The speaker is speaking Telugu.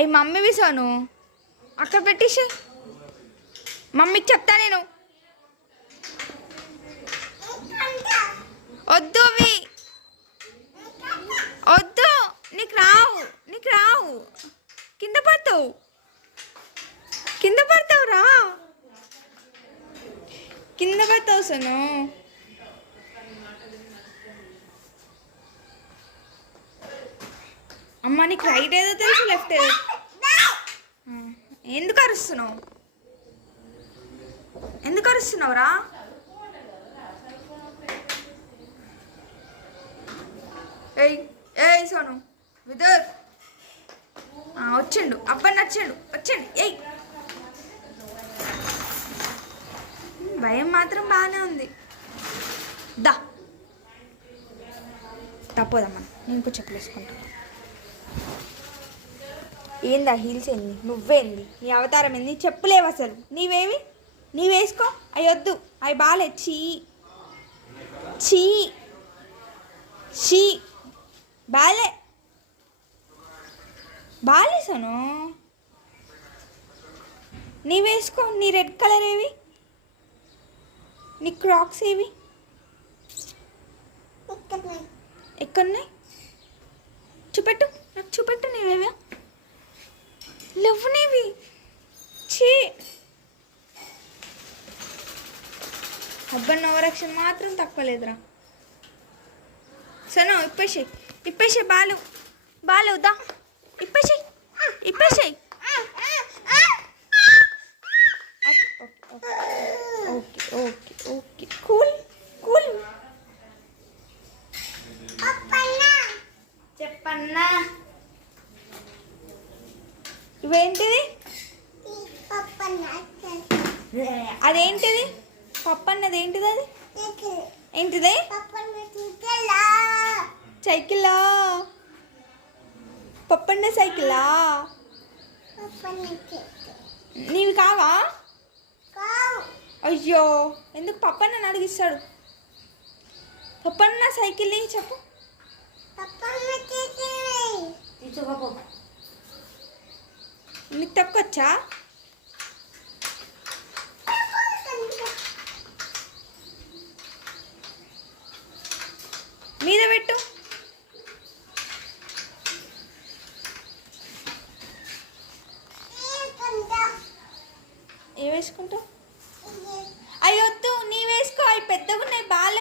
అవి మమ్మీవి సోను, అక్కడ పెట్టేసి మమ్మీకి చెప్తా నేను. వద్దు అవి వద్దు, నీకు రావు కింద పడతావు రా, కింద పడతావు సోను. అమ్మ నీకు రైట్ ఏదో తెలుసు, లెఫ్ట్ ఏదో. ఎందుకు అరుస్తున్నావు రా? ఏయ్ సోను విదర్ వచ్చిండు, అబ్బాయి వచ్చండి. ఏయ్ భయం మాత్రం బాగానే ఉంది. తప్పదమ్మా, నేను ఇంకో చెప్పులు వేసుకుంటా. ఏందా హీల్స్ ఏంది, నువ్వేంది, నీ అవతారం ఏంది, చెప్పులేవు అసలు నీవేమి. నీవేసుకో, అవి వద్దు, అవి బాలే. చీ బాలే సోను. నీవేసుకో, నీ రెడ్ కలర్ ఏవి, నీ క్రాక్స్ ఏవి ఎక్కడున్నాయి చూపెట్టు, నాకు చూపెట్టు. నీవేవా లవ్ నీవి. చీ హస్బెండ్ ఓవరాక్షన్ మాత్రం తక్కువ లేదురా. సను ఇప్పేసే బాలు దా, ఇప్పేసేయి. Okay cool. చెప్పన్నా, ఇవేంటిది? అదేంటిది పప్పన్నది? ఏంటిది అది? ఏంటిది? సైకిలా? పప్పన్న సైకిలా? నీవి కావా? అయ్యో, ఎందుకు పప్పన్న అడిగిస్తాడు? పప్పన్న సైకిల్ చెప్పు. నీకు తక్కువచ్చా? మీద పెట్టు. ఏం వేసుకుంటావు?